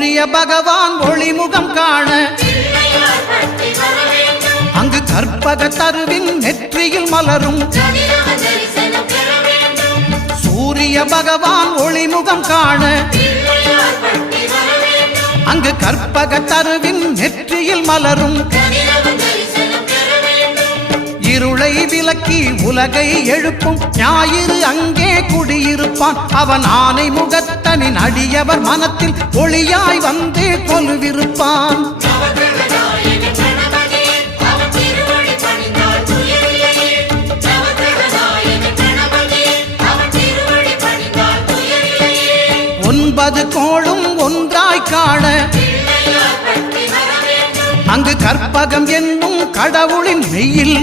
சூரிய பகவான் ஒளிமுகம் காண அங்கு கற்பக தருவின் நெற்றியில் மலரும் சூரிய பகவான் ஒளிமுகம் காண அங்கு கற்பக தருவின் நெற்றியில் மலரும் இருளை விலக்கி உலகை எழுப்பும் ஞாயிறு அங்கே குடியிருப்பான் அவன் ஆனை முகத்தனின் அடியவர் மனத்தில் ஒளியாய் வந்து கொலுவிருப்பான் ஒன்பது கோளும் ஒன்றாய் காண அங்கு கற்பகம் என்னும் கடவுளின் மெய்யில்